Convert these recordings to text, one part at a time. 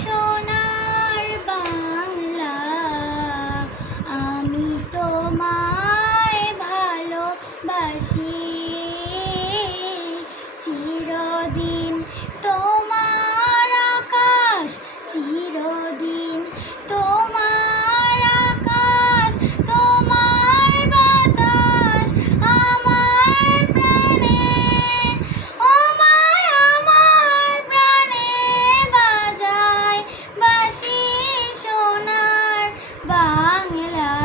সোনার বাংলা, আমি তোমায় ভালোবাসি। চিরদিন তোমার আকাশ, চিরদিন তোমার আকাশ, তোমার বাতাস আমার প্রাণে, ও মায় আমার প্রাণে বাজায় বাঁশি সোনার বাংলা।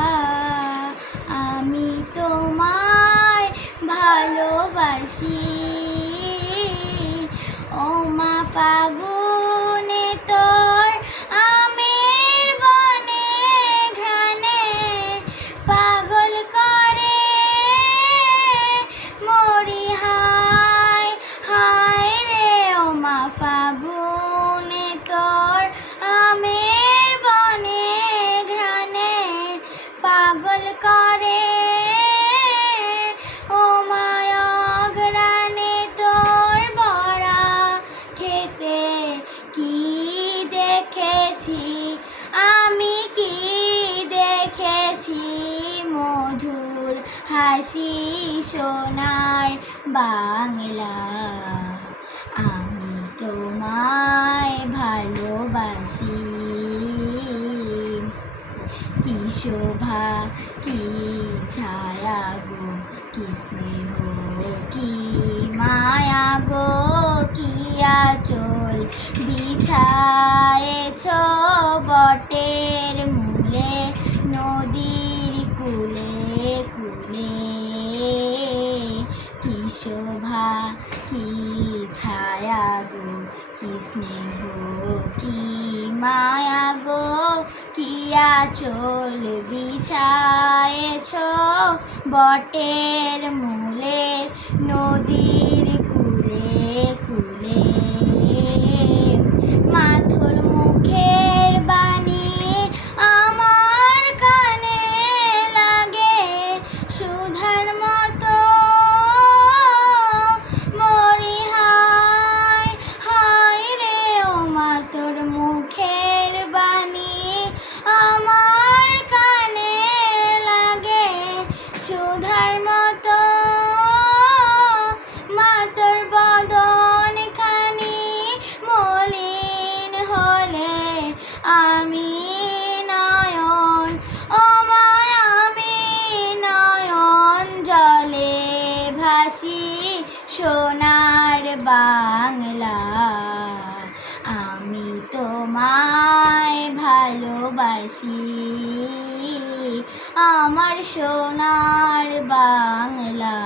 আমি তোমায় ভালোবাসি। ও মা ফাগুনে তোর আমের বনে ঘ্রাণে পাগল করে মরি, হায় হায় রে। ও মা ফাগুনে তোর আমের বনে ঘ্রাণে পাগল করে, ও মায়া ঘ্রাণে তোর বড়া খেতে কি দেখেছি আমি, কি দেখেছি মধুর হাসি সোনার বাংলা। আমি তোমায় ভালোবাসি। কি শোভা কি ছায়া গো, কি স্নেহ কি মায়া গো, কি আঁচল বিছায়েছ বটের মূলে, নদীর কূলে কূলে। কি শোভা কি ছায়া গো, কি স্নেহ কি মায়া গো, কি আঁচল বিছায়েছ বটের মূলে, নদীর কূলে কূলে। মাথুর মুখের বাণী আমার কানে লাগে সুধার মতো, মরি হায় হায় রে। ও মা তোর মুখের বাণী আমার কানে লাগে সুধার মতো, মা তোর বদন খানি মলিন হলে আমি নয়ন, ও মায় আমি নয়ন জলে ভাসি সোনার বাংলা। আমি তোমায় ভালোবাসি। আমার সোনার বাংলা,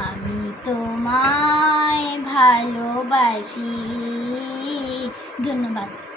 আমি তোমায় ভালোবাসি। ধন্যবাদ।